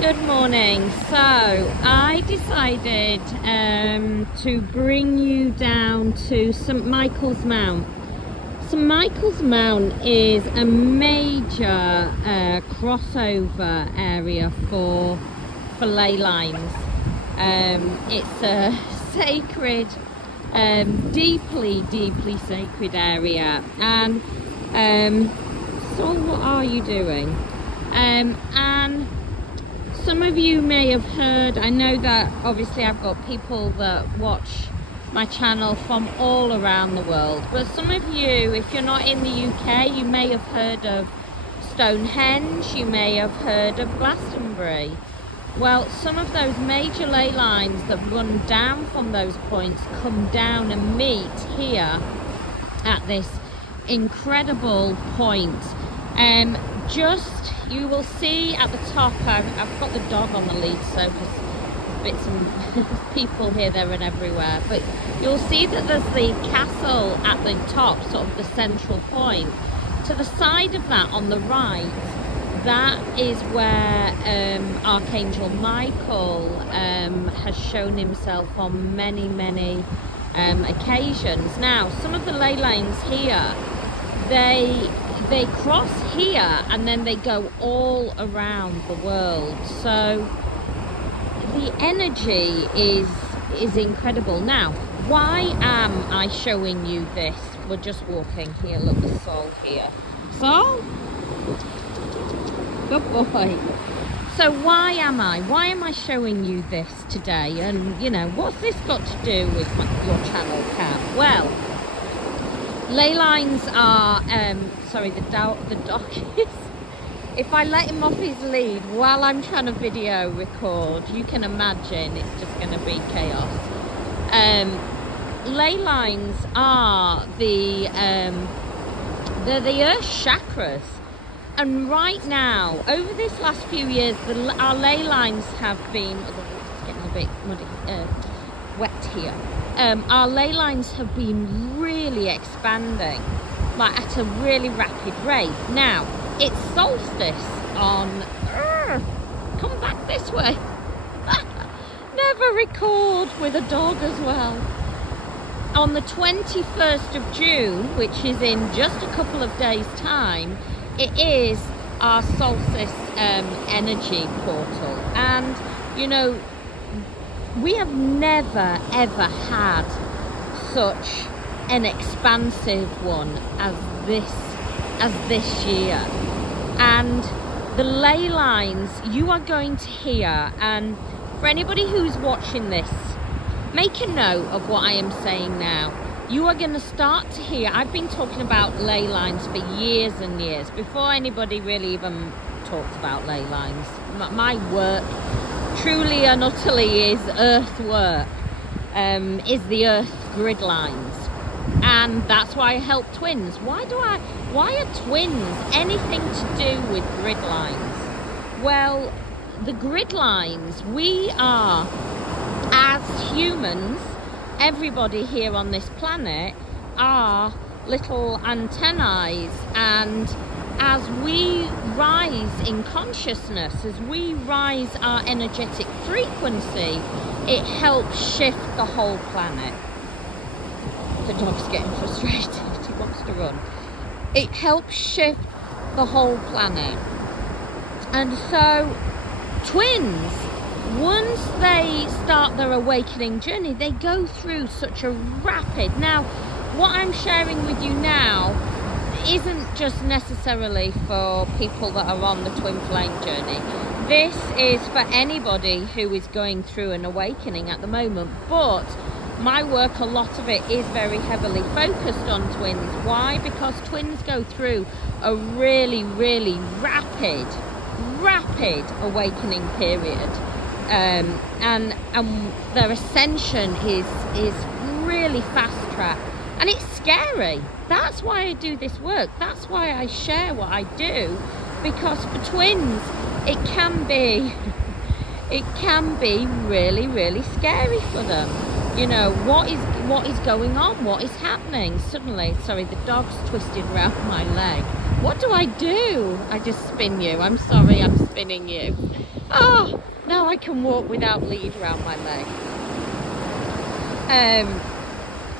Good morning. So I decided to bring you down to St Michael's Mount. St Michael's Mount is a major crossover area for ley lines. It's a sacred, deeply sacred area. And so what are you doing? And some of you may have heard, I know that obviously I've got people that watch my channel from all around the world, but some of you, if you're not in the UK, you may have heard of Stonehenge, you may have heard of Glastonbury. Well, some of those major ley lines that run down from those points come down and meet here at this incredible point. You will see at the top, I've got the dog on the lead, so there's bits and people here, there and everywhere, but you'll see that there's the castle at the top, sort of the central point. To the side of that on the right, that is where Archangel Michael has shown himself on many occasions. Now, some of the ley lines here, they cross here and then they go all around the world, so the energy is incredible. Now, why am I showing you this? We're just walking here. Look, there's Sol here. Sol? Good boy. So why am I showing you this today? And you know, what's this got to do with your channel, Cat? Well, ley lines are, sorry, the dog is, if I let him off his lead while I'm trying to video record, you can imagine it's just going to be chaos. Ley lines are they're the earth chakras, and right now, over this last few years, our ley lines have been, it's getting a bit muddy, wet here. Our ley lines have been really expanding, like at a really rapid rate. Now, it's solstice on, come back this way. Never record with a dog as well. On the 21st of June, which is in just a couple of days' time, it is our solstice energy portal. And, you know, we have never ever had such an expansive one as this year. And the ley lines you are going to hear, and for anybody who's watching this, make a note of what I am saying now. You are going to start to hear, I've been talking about ley lines for years and years, before anybody really even talked about ley lines. My work truly and utterly is earth work, is the earth grid lines, and that's why I help twins. Why are twins anything to do with grid lines? Well, the grid lines, we are, as humans, everybody here on this planet, are little antennae, and as we rise in consciousness, as we rise our energetic frequency, it helps shift the whole planet. The dog's getting frustrated, he wants to run. It helps shift the whole planet. And so, twins, once they start their awakening journey, they go through such a rapid... Now, what I'm sharing with you now isn't just necessarily for people that are on the twin flame journey. This is for anybody who is going through an awakening at the moment, but my work, a lot of it is very heavily focused on twins. Why? Because twins go through a really rapid awakening period, and their ascension is really fast tracked. And it's scary. That's why I do this work. That's why I share what I do. Because for twins, it can be really scary for them. You know, what is going on? What is happening? Suddenly, sorry, the dog's twisted around my leg. What do? I just spin you. I'm sorry, I'm spinning you. Oh, now I can walk without lead around my leg.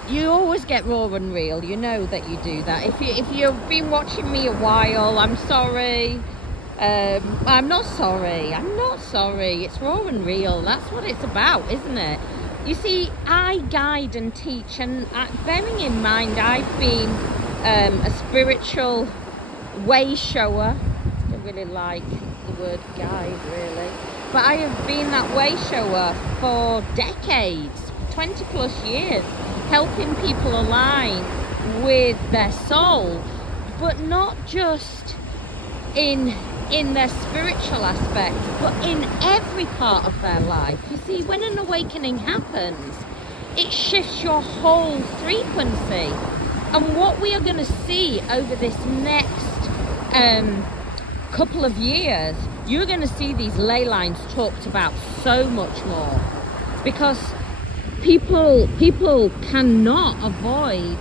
You always get raw and real. You know that you do that. If you've been watching me a while, I'm sorry. I'm not sorry. I'm not sorry. It's raw and real. That's what it's about, isn't it? You see, I guide and teach, and bearing in mind, I've been a spiritual way shower. I don't really like the word guide, really. But I have been that way shower for decades, 20 plus years, helping people align with their soul, but not just in their spiritual aspect, but in every part of their life. You see, when an awakening happens, it shifts your whole frequency. And what we are going to see over this next couple of years, you're going to see these ley lines talked about so much more, because people cannot avoid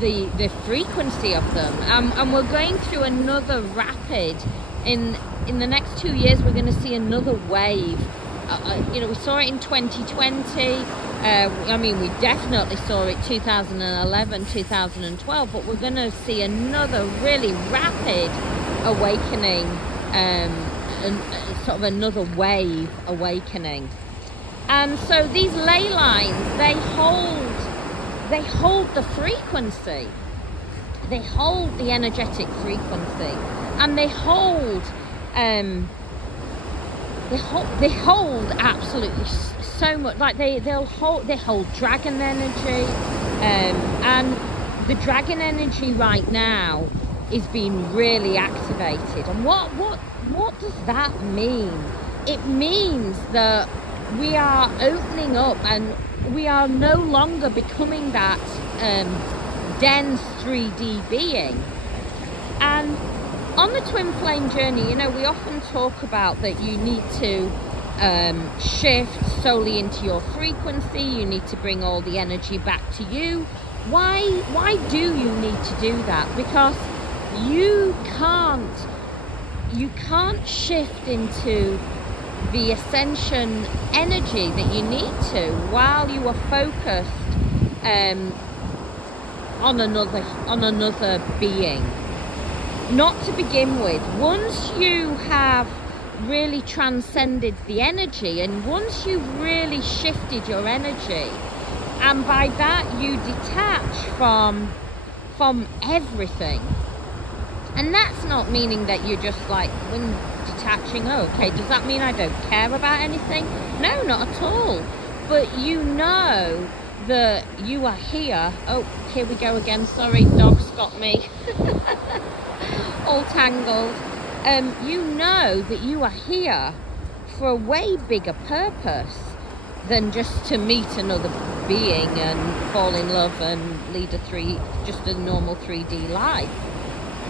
the frequency of them, and we're going through another rapid in the next 2 years. We're going to see another wave. You know, we saw it in 2020. I mean, we definitely saw it 2011, 2012, but we're going to see another really rapid awakening, and sort of another wave awakening. And so these ley lines, they hold the frequency, they hold the energetic frequency, and they hold absolutely so much. Like they hold dragon energy, and the dragon energy right now is being really activated. And what does that mean? It means that we are opening up, and we are no longer becoming that dense 3D being. And on the twin flame journey, you know, we often talk about that you need to shift solely into your frequency. You need to bring all the energy back to you. Why do you need to do that? Because you can't shift into the ascension energy that you need to while you are focused on another being. Not to begin with. Once you have really transcended the energy, and once you've really shifted your energy, and by that you detach from everything. And that's not meaning that you're just like, when detaching, oh, okay, does that mean I don't care about anything? No, not at all. But you know that you are here. Oh, here we go again. Sorry, dog's got me all tangled. You know that you are here for a way bigger purpose than just to meet another being and fall in love and lead just a normal 3D life.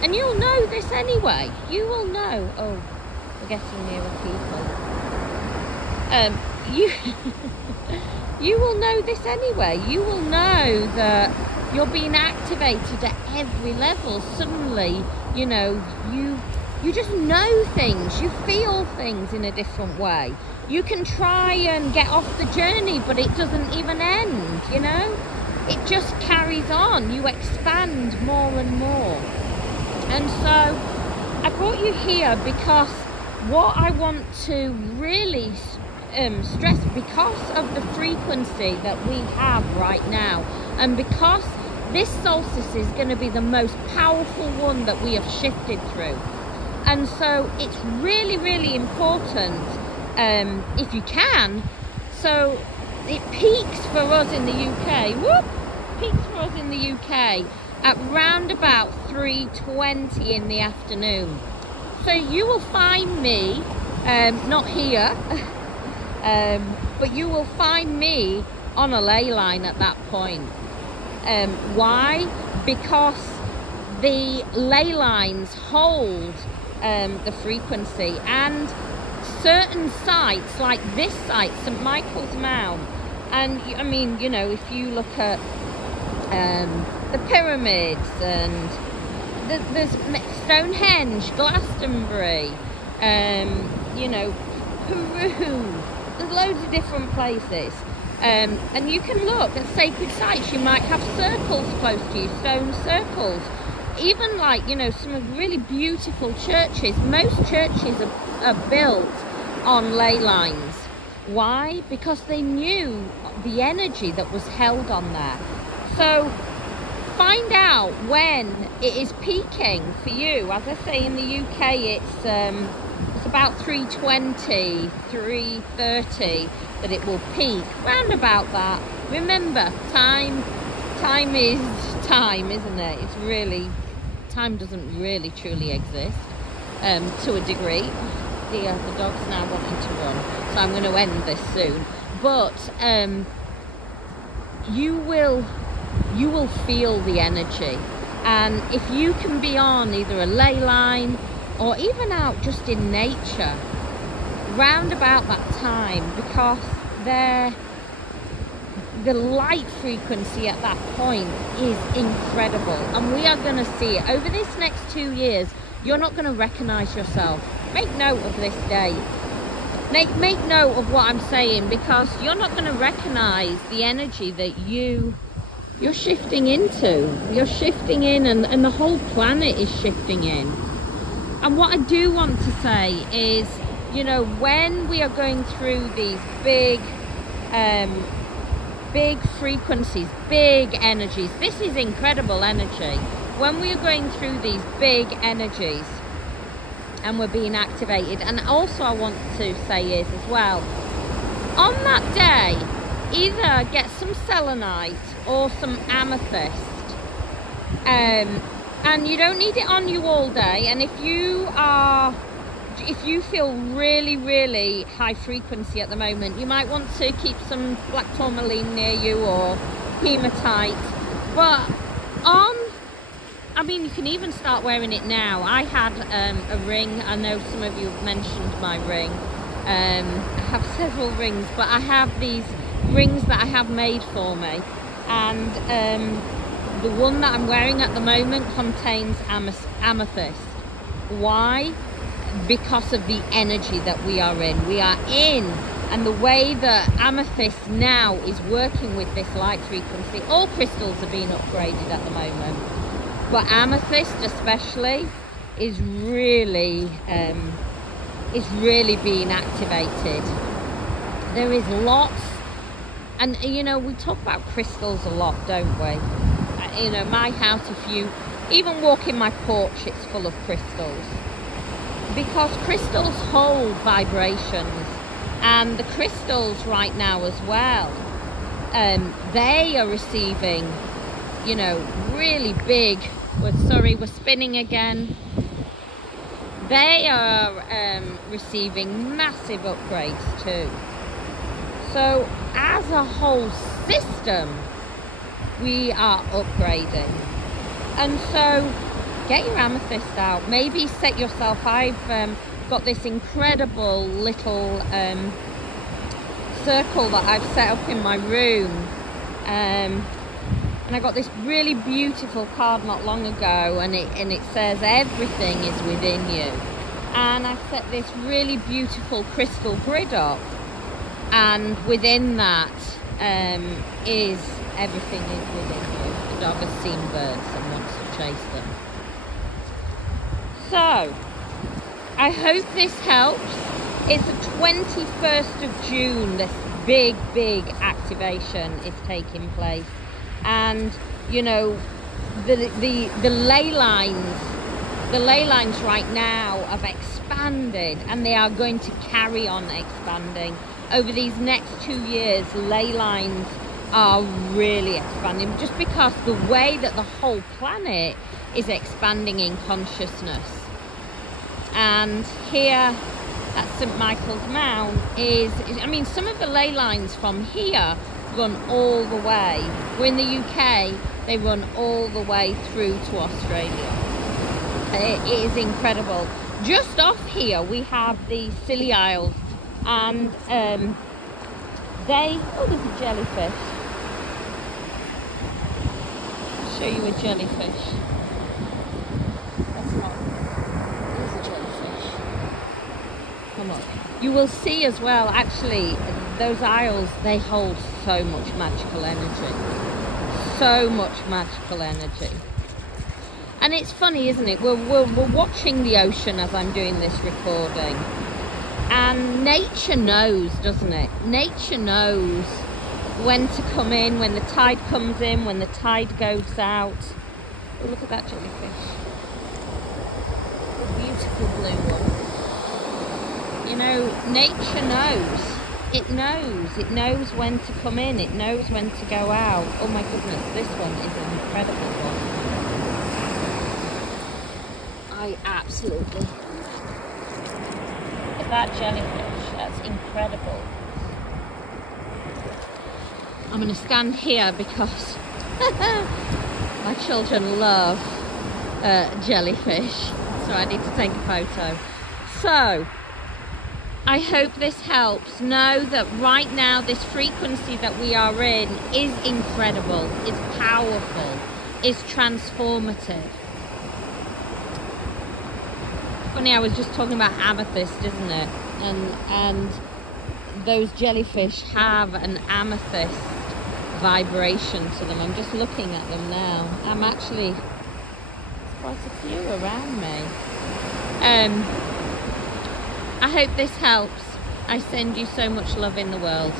And you'll know this anyway. You will know. Oh, we're getting nearer people. You will know this anyway. You will know that you're being activated at every level. Suddenly, you know, you just know things. You feel things in a different way. You can try and get off the journey, but it doesn't even end, you know? It just carries on. You expand more and more. And so I brought you here because what I want to really stress, because of the frequency that we have right now, and because this solstice is going to be the most powerful one that we have shifted through. And so it's really, really important, if you can. So it peaks for us in the UK, peaks for us in the UK at round about 3:20 in the afternoon. So you will find me, not here, but you will find me on a ley line at that point. Why? Because the ley lines hold the frequency, and certain sites like this site, St Michael's Mount, and I mean, you know, if you look at the pyramids, and there's Stonehenge, Glastonbury, you know, Peru. There's loads of different places. And you can look at sacred sites. You might have circles close to you, stone circles. Even like, you know, some really beautiful churches. Most churches are built on ley lines. Why? Because they knew the energy that was held on there. So find out when it is peaking for you. As I say, in the UK, it's about 3:20, 3:30 that it will peak. Round about that. Remember, time is time, isn't it? It's really, time doesn't really truly exist to a degree. The dog's now wanting to run, so I'm going to end this soon. But you will feel the energy, and if you can be on either a ley line or even out just in nature round about that time, because the light frequency at that point is incredible, and we are going to see it over this next 2 years. You're not going to recognize yourself. Make note of this date. Make note of what I'm saying, because you're not going to recognize the energy that you're shifting into. You're shifting in, and the whole planet is shifting in. And what I do want to say is, you know, when we are going through these big frequencies, big energies, this is incredible energy. When we are going through these big energies and we're being activated, and also I want to say is as well, on that day, either get some selenite or some amethyst, and you don't need it on you all day. And if you feel really, really high frequency at the moment, you might want to keep some black tourmaline near you or hematite. But I mean, you can even start wearing it now. I had a ring. I know some of you have mentioned my ring. I have several rings, but I have these rings that I have made for me, and the one that I'm wearing at the moment contains amethyst. Why? Because of the energy that we are in. We are in, and the way that amethyst now is working with this light frequency. All crystals are being upgraded at the moment, but amethyst especially is really being activated. There is lots, and you know, we talk about crystals a lot, don't we? You know, my house, if you even walk in my porch, it's full of crystals, because crystals hold vibrations. And the crystals right now as well, they are receiving, you know, really big, we're spinning again. They are receiving massive upgrades too. So as a whole system, we are upgrading. And so get your amethyst out. Maybe set yourself, I've got this incredible little circle that I've set up in my room, and I got this really beautiful card not long ago, and it says everything is within you. And I've set this really beautiful crystal grid up, and within that is everything is within you. The dog has seen birds and wants to chase them. So I hope this helps. It's the 21st of June, this big activation is taking place. And you know, the ley lines right now have expanded, and they are going to carry on expanding. Over these next 2 years, ley lines are really expanding, just because the way that the whole planet is expanding in consciousness. And here at St Michael's Mount is, I mean, some of the ley lines from here run all the way. We're in the UK, they run all the way through to Australia. It is incredible. Just off here we have the Scilly Isles, and oh, there's a jellyfish. I'll show you a jellyfish. That's not You will see as well, actually, those aisles, they hold so much magical energy. So much magical energy. And it's funny, isn't it? We're watching the ocean as I'm doing this recording. And nature knows, doesn't it? Nature knows when to come in, when the tide comes in, when the tide goes out. Oh, look at that jellyfish. Beautiful blue one. You know, nature knows. It knows. It knows when to come in. It knows when to go out. Oh my goodness, this one is an incredible one. I absolutely... Look at that jellyfish. That's incredible. I'm going to stand here because my children love jellyfish. So I need to take a photo. So, I hope this helps. Know that right now this frequency that we are in is incredible, is powerful, is transformative. Funny, I was just talking about amethyst, isn't it? And those jellyfish have an amethyst vibration to them. I'm just looking at them now. There's quite a few around me. I hope this helps. I send you so much love in the world.